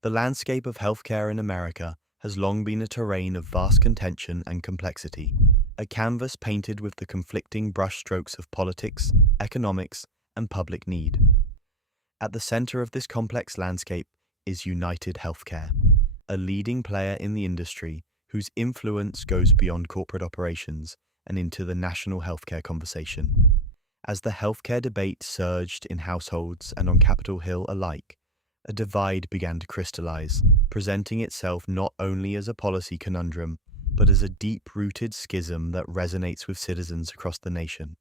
The landscape of healthcare in America has long been a terrain of vast contention and complexity, a canvas painted with the conflicting brushstrokes of politics, economics, and public need. At the center of this complex landscape is UnitedHealthcare, a leading player in the industry whose influence goes beyond corporate operations and into the national healthcare conversation. As the healthcare debate surged in households and on Capitol Hill alike, a divide began to crystallize, presenting itself not only as a policy conundrum, but as a deep-rooted schism that resonates with citizens across the nation.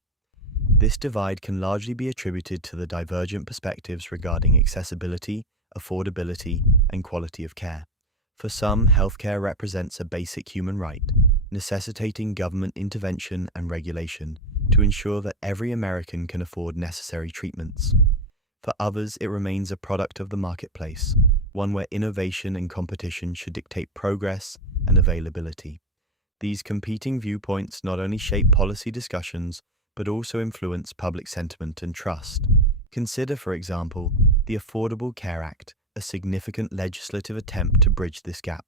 This divide can largely be attributed to the divergent perspectives regarding accessibility, affordability, and quality of care. For some, healthcare represents a basic human right, necessitating government intervention and regulation to ensure that every American can afford necessary treatments. For others, it remains a product of the marketplace, one where innovation and competition should dictate progress and availability. These competing viewpoints not only shape policy discussions, but also influence public sentiment and trust. Consider, for example, the Affordable Care Act, a significant legislative attempt to bridge this gap,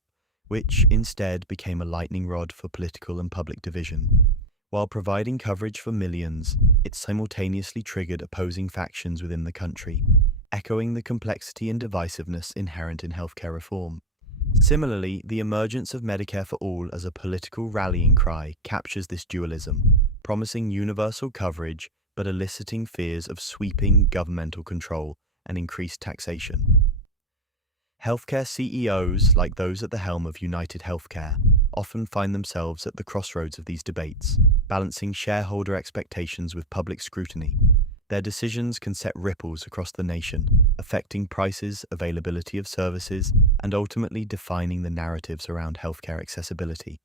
which instead became a lightning rod for political and public division. While providing coverage for millions, it simultaneously triggered opposing factions within the country, echoing the complexity and divisiveness inherent in healthcare reform. Similarly, the emergence of Medicare for All as a political rallying cry captures this dualism, promising universal coverage but eliciting fears of sweeping governmental control and increased taxation. Healthcare CEOs, like those at the helm of UnitedHealthcare, often find themselves at the crossroads of these debates, balancing shareholder expectations with public scrutiny. Their decisions can set ripples across the nation, affecting prices, availability of services, and ultimately defining the narratives around healthcare accessibility.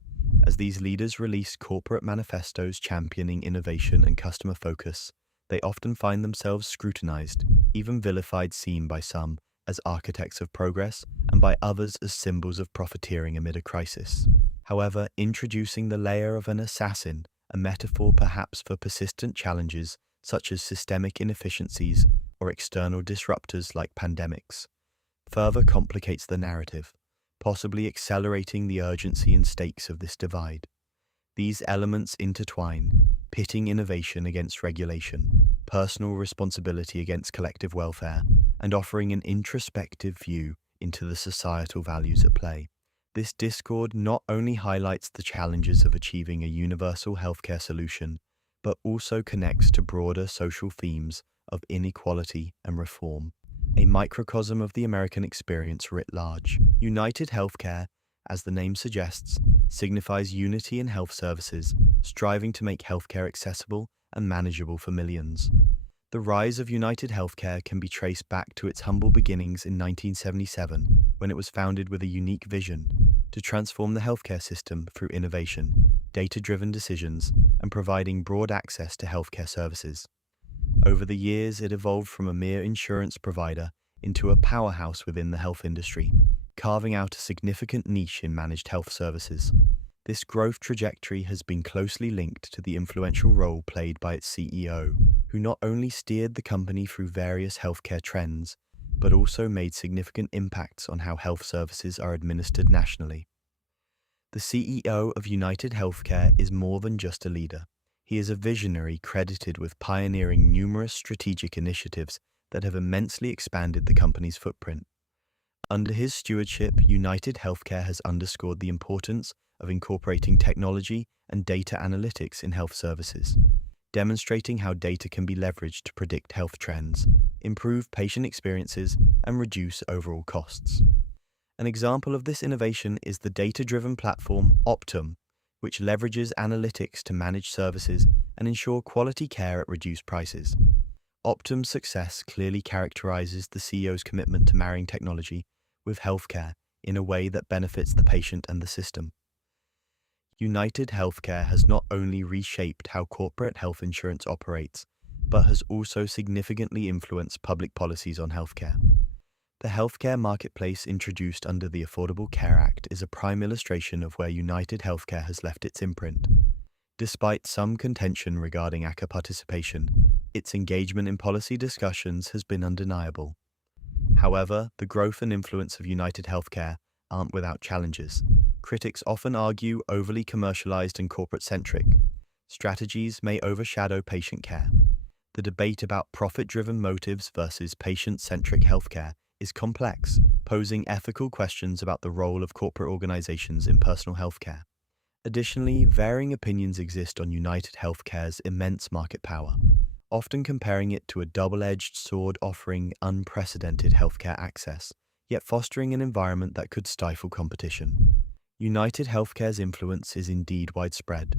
As these leaders release corporate manifestos championing innovation and customer focus, they often find themselves scrutinized, even vilified seen by some as architects of progress and by others as symbols of profiteering amid a crisis. However, introducing the layer of an assassin, a metaphor perhaps for persistent challenges such as systemic inefficiencies or external disruptors like pandemics, further complicates the narrative, possibly accelerating the urgency and stakes of this divide. These elements intertwine, pitting innovation against regulation, personal responsibility against collective welfare, and offering an introspective view into the societal values at play. This discord not only highlights the challenges of achieving a universal healthcare solution, but also connects to broader social themes of inequality and reform, a microcosm of the American experience writ large. UnitedHealthcare, as the name suggests, signifies unity in health services, striving to make healthcare accessible and manageable for millions. The rise of UnitedHealthcare can be traced back to its humble beginnings in 1977, when it was founded with a unique vision to transform the healthcare system through innovation, data-driven decisions, and providing broad access to healthcare services. Over the years, it evolved from a mere insurance provider into a powerhouse within the health industry, carving out a significant niche in managed health services. This growth trajectory has been closely linked to the influential role played by its CEO, who not only steered the company through various healthcare trends, but also made significant impacts on how health services are administered nationally. The CEO of UnitedHealthcare is more than just a leader. He is a visionary credited with pioneering numerous strategic initiatives that have immensely expanded the company's footprint. Under his stewardship, UnitedHealthcare has underscored the importance of incorporating technology and data analytics in health services, demonstrating how data can be leveraged to predict health trends, improve patient experiences, and reduce overall costs. An example of this innovation is the data-driven platform Optum, which leverages analytics to manage services and ensure quality care at reduced prices. Optum's success clearly characterizes the CEO's commitment to marrying technology with healthcare in a way that benefits the patient and the system. UnitedHealthcare has not only reshaped how corporate health insurance operates, but has also significantly influenced public policies on healthcare. The healthcare marketplace introduced under the Affordable Care Act is a prime illustration of where UnitedHealthcare has left its imprint. Despite some contention regarding ACA participation, its engagement in policy discussions has been undeniable. However, the growth and influence of UnitedHealthcare aren't without challenges. Critics often argue overly commercialized and corporate-centric strategies may overshadow patient care. The debate about profit-driven motives versus patient-centric healthcare is complex, posing ethical questions about the role of corporate organizations in personal healthcare. Additionally, varying opinions exist on UnitedHealthcare's immense market power, often comparing it to a double-edged sword offering unprecedented healthcare access, yet fostering an environment that could stifle competition. UnitedHealthcare's influence is indeed widespread,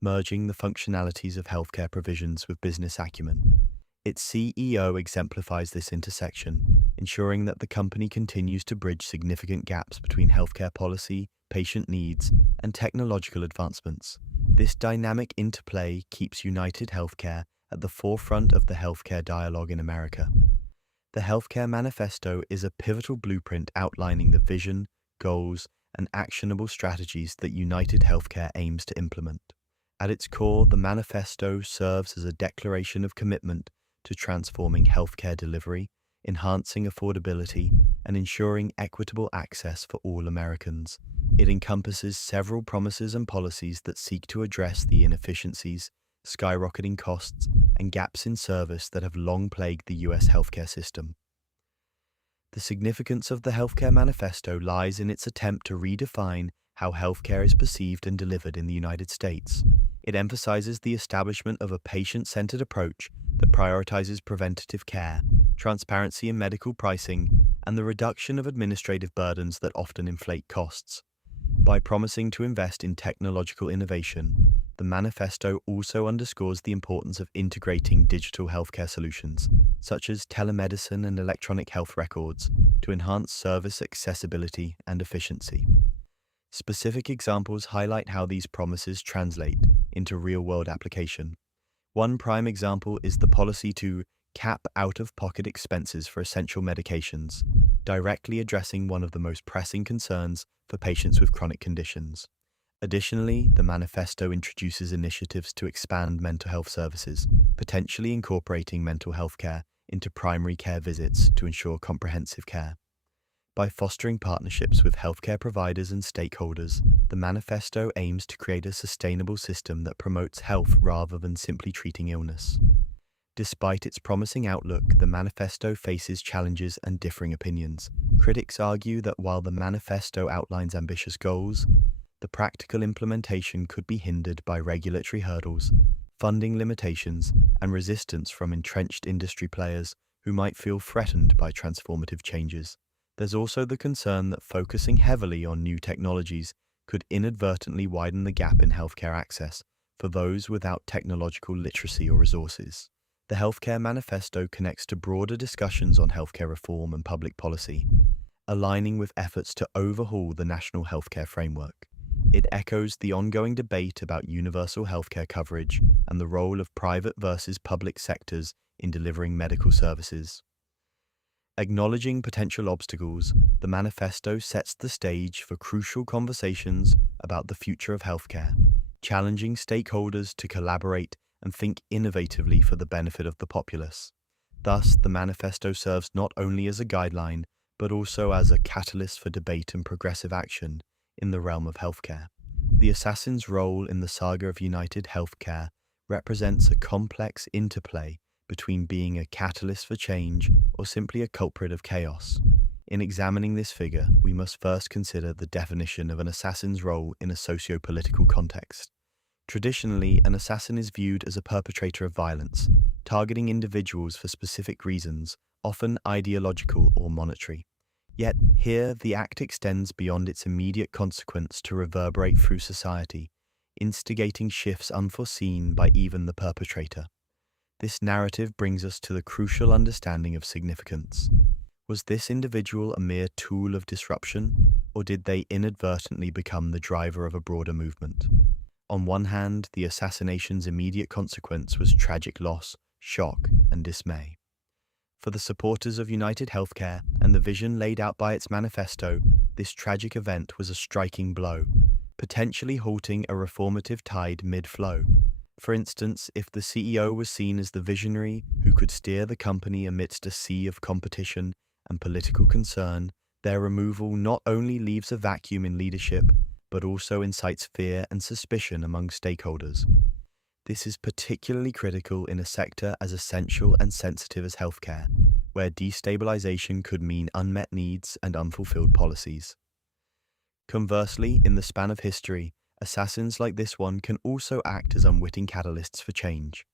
merging the functionalities of healthcare provisions with business acumen. Its CEO exemplifies this intersection, ensuring that the company continues to bridge significant gaps between healthcare policy, patient needs, and technological advancements. This dynamic interplay keeps UnitedHealthcare at the forefront of the healthcare dialogue in America. The Healthcare Manifesto is a pivotal blueprint outlining the vision, goals, and actionable strategies that UnitedHealthcare aims to implement. At its core, the manifesto serves as a declaration of commitment to transforming healthcare delivery, enhancing affordability, and ensuring equitable access for all Americans. It encompasses several promises and policies that seek to address the inefficiencies, skyrocketing costs, and gaps in service that have long plagued the U.S. healthcare system. The significance of the Healthcare Manifesto lies in its attempt to redefine how healthcare is perceived and delivered in the United States. It emphasizes the establishment of a patient-centered approach that prioritizes preventative care, transparency in medical pricing, and the reduction of administrative burdens that often inflate costs. By promising to invest in technological innovation, the manifesto also underscores the importance of integrating digital healthcare solutions, such as telemedicine and electronic health records, to enhance service accessibility and efficiency. Specific examples highlight how these promises translate into real-world application. One prime example is the policy to cap out-of-pocket expenses for essential medications, directly addressing one of the most pressing concerns for patients with chronic conditions. Additionally, the manifesto introduces initiatives to expand mental health services, potentially incorporating mental health care into primary care visits to ensure comprehensive care. By fostering partnerships with healthcare providers and stakeholders, the manifesto aims to create a sustainable system that promotes health rather than simply treating illness. Despite its promising outlook, the manifesto faces challenges and differing opinions. Critics argue that while the manifesto outlines ambitious goals, the practical implementation could be hindered by regulatory hurdles, funding limitations, and resistance from entrenched industry players who might feel threatened by transformative changes. There's also the concern that focusing heavily on new technologies could inadvertently widen the gap in healthcare access for those without technological literacy or resources. The Healthcare Manifesto connects to broader discussions on healthcare reform and public policy, aligning with efforts to overhaul the national healthcare framework. It echoes the ongoing debate about universal healthcare coverage and the role of private versus public sectors in delivering medical services. Acknowledging potential obstacles, the manifesto sets the stage for crucial conversations about the future of healthcare, challenging stakeholders to collaborate and think innovatively for the benefit of the populace. Thus, the manifesto serves not only as a guideline, but also as a catalyst for debate and progressive action in the realm of healthcare. The assassin's role in the saga of UnitedHealthcare represents a complex interplay between being a catalyst for change or simply a culprit of chaos. In examining this figure, we must first consider the definition of an assassin's role in a socio-political context. Traditionally, an assassin is viewed as a perpetrator of violence, targeting individuals for specific reasons, often ideological or monetary. Yet, here, the act extends beyond its immediate consequence to reverberate through society, instigating shifts unforeseen by even the perpetrator. This narrative brings us to the crucial understanding of significance. Was this individual a mere tool of disruption, or did they inadvertently become the driver of a broader movement? On one hand, the assassination's immediate consequence was tragic loss, shock, and dismay. For the supporters of UnitedHealthcare and the vision laid out by its manifesto, this tragic event was a striking blow, potentially halting a reformative tide mid-flow. For instance, if the CEO was seen as the visionary who could steer the company amidst a sea of competition and political concern, their removal not only leaves a vacuum in leadership, but also incites fear and suspicion among stakeholders. This is particularly critical in a sector as essential and sensitive as healthcare, where destabilization could mean unmet needs and unfulfilled policies. Conversely, in the span of history, assassins like this one can also act as unwitting catalysts for change.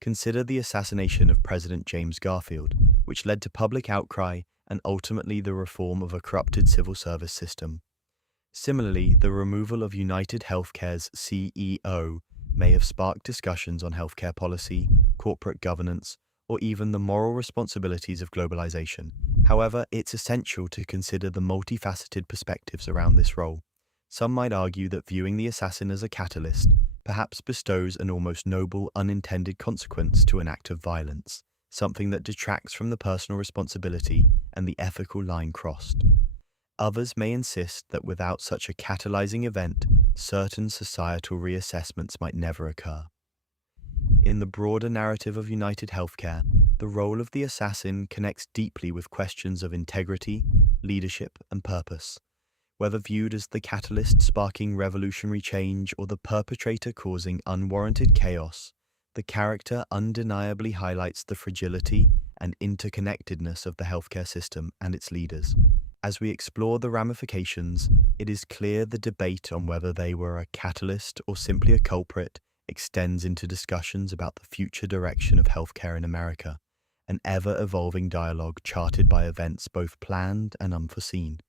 Consider the assassination of President James Garfield, which led to public outcry and ultimately the reform of a corrupted civil service system. Similarly, the removal of UnitedHealthcare's CEO may have sparked discussions on healthcare policy, corporate governance, or even the moral responsibilities of globalization. However, it's essential to consider the multifaceted perspectives around this role. Some might argue that viewing the assassin as a catalyst perhaps bestows an almost noble unintended consequence to an act of violence, something that detracts from the personal responsibility and the ethical line crossed. Others may insist that without such a catalyzing event, certain societal reassessments might never occur. In the broader narrative of UnitedHealthcare, the role of the assassin connects deeply with questions of integrity, leadership, and purpose. Whether viewed as the catalyst sparking revolutionary change or the perpetrator causing unwarranted chaos, the character undeniably highlights the fragility and interconnectedness of the healthcare system and its leaders. As we explore the ramifications, it is clear the debate on whether they were a catalyst or simply a culprit extends into discussions about the future direction of healthcare in America, an ever-evolving dialogue charted by events both planned and unforeseen.